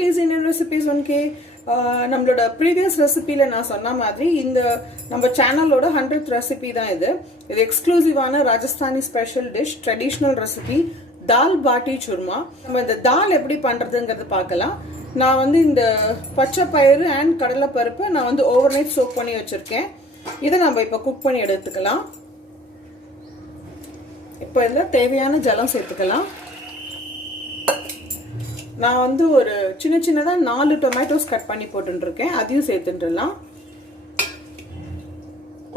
Foodies Indian Recipes 1K. நம்மளோட previous recipeல நான் சொன்ன மாதிரி இந்த நம்ம சேனலோட 100th recipe தான் இது. இது எக்ஸ்க்ளூசிவான Rajasthani special dish, traditional recipe dal baati churma. நம்ம இந்த தால் எப்படி பண்றதுங்கிறது பார்க்கலாம். நான் வந்து இந்த பச்சை பயிறு அண்ட் கடலை பருப்பு நான் வந்து ஓவர்நைட் சோக் பண்ணி வச்சிருக்கேன். இதை நம்ம இப்போ குக் பண்ணி எடுத்துக்கலாம். இப்போ இதில் தேவையான ஜலம் சேர்த்துக்கலாம். நான் வந்து ஒரு சின்ன சின்னதாக 4 டொமேட்டோஸ் கட் பண்ணி போட்டுருக்கேன், அதையும் சேர்த்துட்டுலாம்.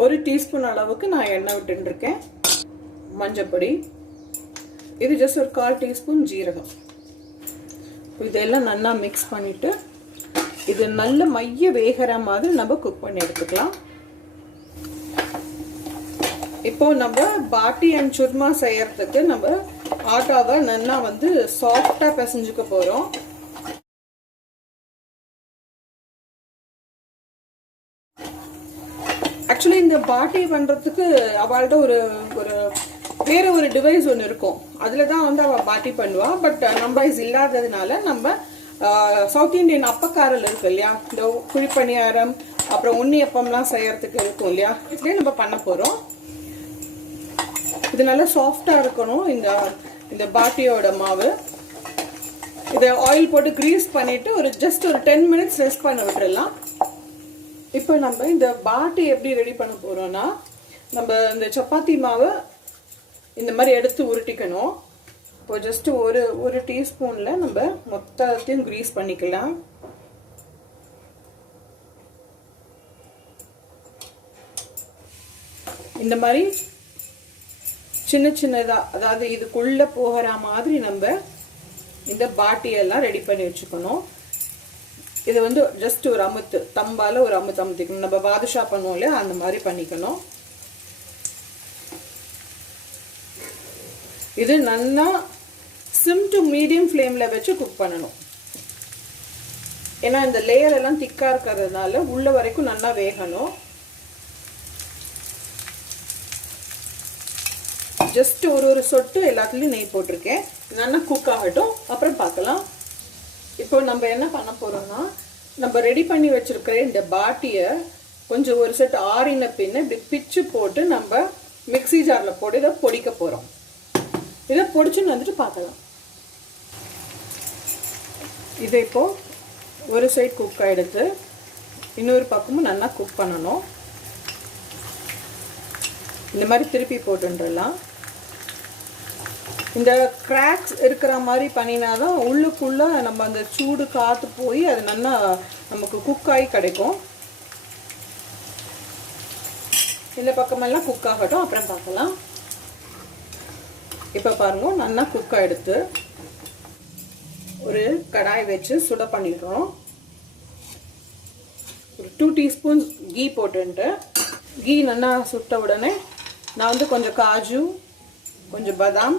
1 டீஸ்பூன் அளவுக்கு நான் எண்ணெய் விட்டுருக்கேன். மஞ்சப்பொடி, இது ஜஸ்ட் ஒரு 1/4 டீஸ்பூன் ஜீரகம். இதெல்லாம் நல்லா மிக்ஸ் பண்ணிட்டு இது நல்ல மைய வேகிற மாதிரி நம்ம குக் பண்ணி எடுத்துக்கலாம். இப்போ நம்ம பாட்டி அண்ட் சுர்மா செய்யறதுக்கு நம்ம ஆட்டாவை நல்லா வந்து சாஃப்டா பிசைஞ்சுக்க போறோம். ஆக்சுவலி இந்த பாட்டி பண்றதுக்கு அவள்கிட்ட ஒரு வேற ஒரு டிவைஸ் ஒன்று இருக்கும், அதுல தான் வந்து அவள் பாட்டி பண்ணுவா. பட் நம்ம இது இல்லாததுனால நம்ம சவுத் இண்டியன் அப்பக்காரல் இருக்கு இல்லையா, இந்த குழிப்பணியாரம் அப்புறம் உண்ணியப்பம்லாம் செய்யறதுக்கு இருக்கும் இல்லையா, இதுலேயே நம்ம பண்ண போறோம். இது நல்லா சாஃப்டா இருக்கணும் இந்த பாட்டியோட மாவு. இதை ஆயில் போட்டு கிரீஸ் பண்ணிட்டு ஜஸ்ட் ஒரு 10 மினிட்ஸ் ரெஸ்ட் பண்ண விட்டுறலாம். இப்போ நம்ம இந்த பாட்டி எப்படி ரெடி பண்ண போறோம்னா, நம்ம இந்த சப்பாத்தி மாவை இந்த மாதிரி எடுத்து உருட்டிக்கணும். இப்போ ஜஸ்ட் ஒரு டீஸ்பூன்ல நம்ம மொத்தத்தையும் கிரீஸ் பண்ணிக்கலாம். இந்த மாதிரி சின்ன சின்னதா, அதாவது இதுக்குள்ள போகிற மாதிரி நம்ம இந்த பாட்டியெல்லாம் ரெடி பண்ணி வச்சுக்கணும். இது வந்து ஜஸ்ட் ஒரு அமுத்து, தம்பால ஒரு அமுத்து அமுத்திக்கணும். நம்ம பாதுஷா பண்ணுவோம் இல்லையா, அந்த மாதிரி பண்ணிக்கணும். இது நல்லா சிம் டு மீடியம் ஃப்ளேம்ல வச்சு குக் பண்ணணும். ஏன்னா இந்த லேயர் எல்லாம் திக்கா இருக்கிறதுனால உள்ள வரைக்கும் நல்லா வேகணும். ஜஸ்ட் ஒரு சொட்டு எல்லாத்துலயும் நெய் போட்டிருக்கேன். நல்லா குக் ஆகட்டும், அப்புறம் பார்க்கலாம். இப்போ நம்ம என்ன பண்ண போறோம்னா, நம்ம ரெடி பண்ணி வச்சிருக்கிற இந்த பாட்டியை கொஞ்சம் ஒரு செட் ஆறின பின்ன இப்படி பிச்சு போட்டு நம்ம மிக்ஸி ஜார்ல போட்டு இதை பொடிக்க போறோம். இதை பொடிச்சுன்னு வந்துட்டு பார்க்கலாம். இதை இப்போ ஒரு சைட் குக் ஆயிடுத்து, இன்னொரு பக்கமும் நல்லா குக் பண்ணணும். இந்த மாதிரி திருப்பி போட்டுடலாம். இந்த கிராக்ஸ் இருக்கிற மாதிரி பண்ணினாதான் உள்ளுக்குள்ள நம்ம அந்த சூடு காத்து போய் அது நல்லா நமக்கு குக் ஆகி கிடைக்கும். இந்த பக்கமெல்லாம் குக் ஆகட்டும், அப்புறம் பார்க்கலாம். இப்போ பாருங்க, நல்லா குக் ஆகிடுத்து. ஒரு கடாய் வச்சு சுட பண்ணிடுறோம். ஒரு 2 டீஸ்பூன் கீ போட்டுன்ட்டு, கீ நல்லா சுட்ட உடனே நான் வந்து கொஞ்சம் காஜு, கொஞ்சம் பாதாம்,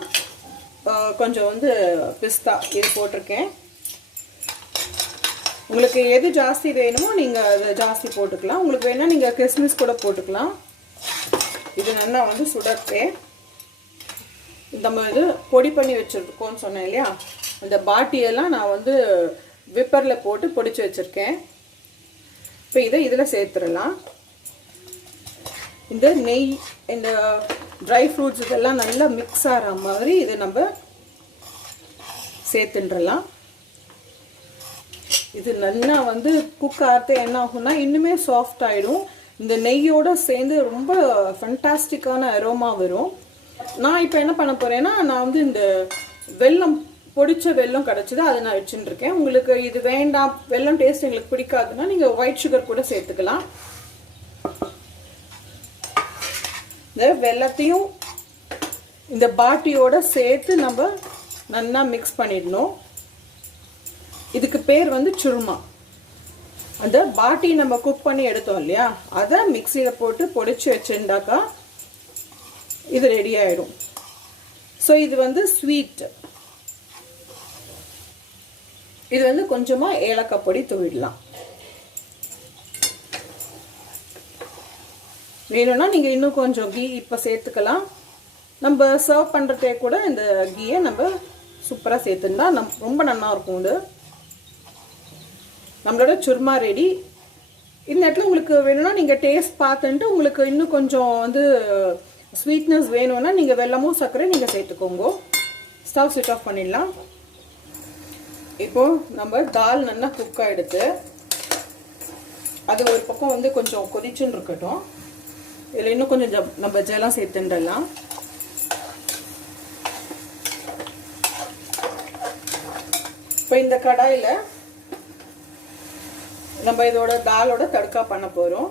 கொஞ்சம் வந்து பிஸ்தா இது போட்டிருக்கேன். உங்களுக்கு எது ஜாஸ்தி வேணுமோ நீங்கள் அதை ஜாஸ்தி போட்டுக்கலாம். உங்களுக்கு வேணால் நீங்கள் கிஸ்மிஸ் கூட போட்டுக்கலாம். இது நல்லா வந்து சுடத்தே நம்ம இது பொடி பண்ணி வச்சுருக்கோன்னு சொன்னேன் இல்லையா, அந்த பாட்டியெல்லாம் நான் வந்து விப்பரில் போட்டு பொடிச்சு வச்சுருக்கேன். இப்போ இதை இதில் சேர்த்துடலாம். இந்த நெய், இந்த ட்ரை ஃப்ரூட்ஸ் இதெல்லாம் நல்லா மிக்ஸ் ஆகிற மாதிரி இதை நம்ம சேர்த்துடலாம். இது நல்லா வந்து குக் ஆகிறது என்ன ஆகும்னா இன்னுமே சாஃப்ட் ஆகிடும். இந்த நெய்யோடு சேர்ந்து ரொம்ப ஃபண்டாஸ்டிக்கான அரோமா வரும். நான் இப்போ என்ன பண்ண போகிறேன்னா, நான் வந்து இந்த வெல்லம், பொடிச்ச வெல்லம் கிடச்சிது, அதை நான் வச்சுட்டு இருக்கேன். உங்களுக்கு இது வேண்டாம், வெல்லம் டேஸ்ட் எங்களுக்கு பிடிக்காதுன்னா நீங்கள் ஒயிட் சுகர் கூட சேர்த்துக்கலாம். இந்த வெல்லத்தையும் இந்த பாட்டியோட சேர்த்து நம்ம நல்லா மிக்ஸ் பண்ணிடணும். இதுக்கு பேர் வந்து சுர்மா. அந்த பாட்டி நம்ம குக் பண்ணி எடுத்தோம் இல்லையா, அதை மிக்சியில் போட்டு பொடிச்சு வச்சுட்டாக்கா இது ரெடி ஆயிடும். ஸோ இது வந்து ஸ்வீட். இது வந்து கொஞ்சமாக ஏலக்காய் பொடி தூவிடலாம். வேணும்னா நீங்கள் இன்னும் கொஞ்சம் கீ இப்போ சேர்த்துக்கலாம். நம்ம சர்வ் பண்ணுறதே கூட இந்த கீயை நம்ம சூப்பராக சேர்த்துருந்தா ரொம்ப நல்லா இருக்கும். இது நம்மளோட சுர்மா ரெடி. இந்த இடத்துல உங்களுக்கு வேணும்னா நீங்கள் டேஸ்ட் பார்த்துட்டு உங்களுக்கு இன்னும் கொஞ்சம் வந்து ஸ்வீட்னஸ் வேணும்னா நீங்கள் வெல்லமும் சர்க்கரை நீங்கள் சேர்த்துக்கோங்க. ஸ்டவ் ஸ்விட்ச் ஆஃப் பண்ணிடலாம். இப்போது நம்ம தால் நல்லா குக் ஆகிடுது. அது ஒரு பக்கம் வந்து கொஞ்சம் கொதிச்சுன்னு இருக்கட்டும். இதில் இன்னும் கொஞ்சம் நம்ம ஜலம் சேர்த்துடலாம். இப்போ இந்த கடாயில் நம்ம இதோட தாலோட தடுக்கா பண்ண போகிறோம்.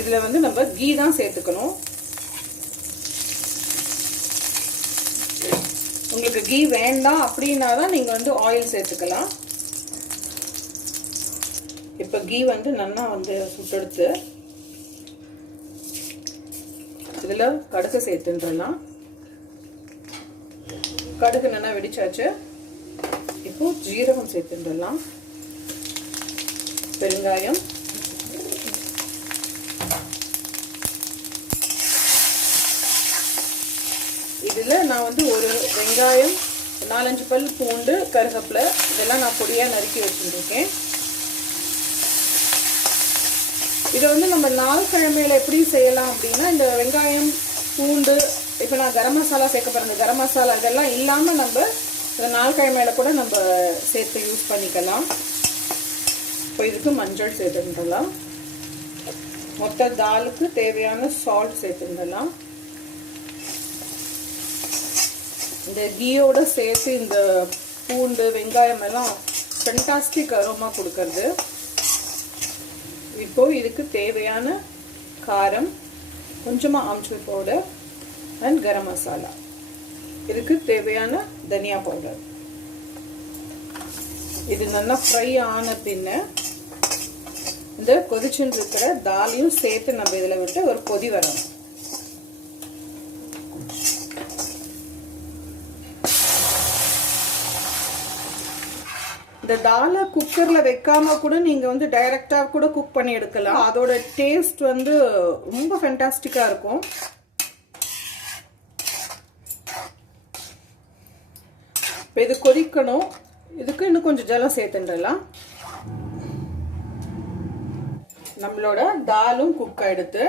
இதில் வந்து நம்ம கீ தான் சேர்த்துக்கணும். உங்களுக்கு கீ வேண்டாம் அப்படின்னா தான் நீங்கள் வந்து ஆயில் சேர்த்துக்கலாம். இப்போ கீ வந்து நல்லா வந்து சுட்டெடுத்து இதில் கடுகு சேர்த்துன்றலாம். கடுகு நல்லா வெடிச்சாச்சு. இப்போ ஜீரகம் சேர்த்துடலாம். பெருங்காயம், இதில் நான் வந்து ஒரு வெங்காயம், 4-5 பல் பூண்டு, கருவேப்பிலை இதெல்லாம் நான் பொடியாக நறுக்கி வச்சுருக்கேன். இதை வந்து நம்ம நாள் கிழமையில எப்படி செய்யலாம் அப்படின்னா, இந்த வெங்காயம் பூண்டு இப்போ நான் கரம் மசாலா சேர்க்க போகிறேன். கரம் மசாலா இதெல்லாம் இல்லாமல் நம்ம இந்த நாள் கிழமையில கூட நம்ம சேர்த்து யூஸ் பண்ணிக்கலாம். இப்போ இதுக்கு மஞ்சள் சேர்த்துடலாம். மொத்த தாலுக்கு தேவையான சால்ட் சேர்த்துடலாம். இந்த கீயோட சேர்த்து இந்த பூண்டு வெங்காயம் எல்லாம் ஃபென்டாஸ்டிக் அரோமா கொடுக்கறது. இப்போ இதுக்கு தேவையான காரம், கொஞ்சமாக ஆம்ச்சூர் பவுடர் அண்ட் கரம் மசாலா, இதுக்கு தேவையான தனியா பவுடர். இது நல்லா ஃப்ரை ஆன பின்ன இந்த கொதிச்சுன்னு இருக்கிற தாலையும் சேர்த்து நம்ம இதில் விட்டு ஒரு கொதி வரணும். இந்த தாலை குக்கர்ல வைக்காம கூட நீங்க வந்து டைரக்டா கூட குக் பண்ணி எடுக்கலாம். அதோட டேஸ்ட் வந்து ரொம்ப ஃபேண்டாஸ்டிக்கா இருக்கும். இப்போ இது கொதிக்கணும். இதுக்கு இன்னும் கொஞ்சம் ஜலம் சேர்த்துடலாம். நம்மளோட தாலும் குக் ஆயிடுத்து.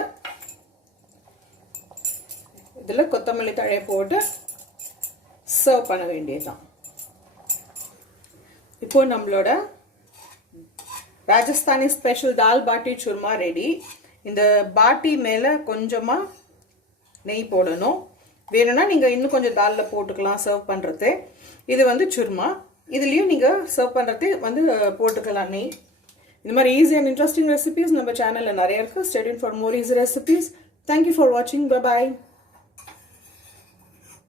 இதில் கொத்தமல்லி தழை போட்டு சர்வ் பண்ண வேண்டியதுதான். இப்போ நம்மளோட ராஜஸ்தானி ஸ்பெஷல் தால் பாட்டி சுர்மா ரெடி. இந்த பாட்டி மேலே கொஞ்சமாக நெய் போடணும். வேணும்னா நீங்கள் இன்னும் கொஞ்சம் தாலில் போட்டுக்கலாம் சர்வ் பண்ணுறது. இது வந்து சுர்மா. இதுலேயும் நீங்கள் சர்வ் பண்ணுறது வந்து போட்டுக்கலாம் நெய். இந்த மாதிரி ஈஸி அண்ட் இன்ட்ரெஸ்டிங் ரெசிபிஸ் நம்ம சேனலில் நிறைய இருக்குது. Stay tuned for more easy recipes. Thank you for வாட்சிங். பை பாய்.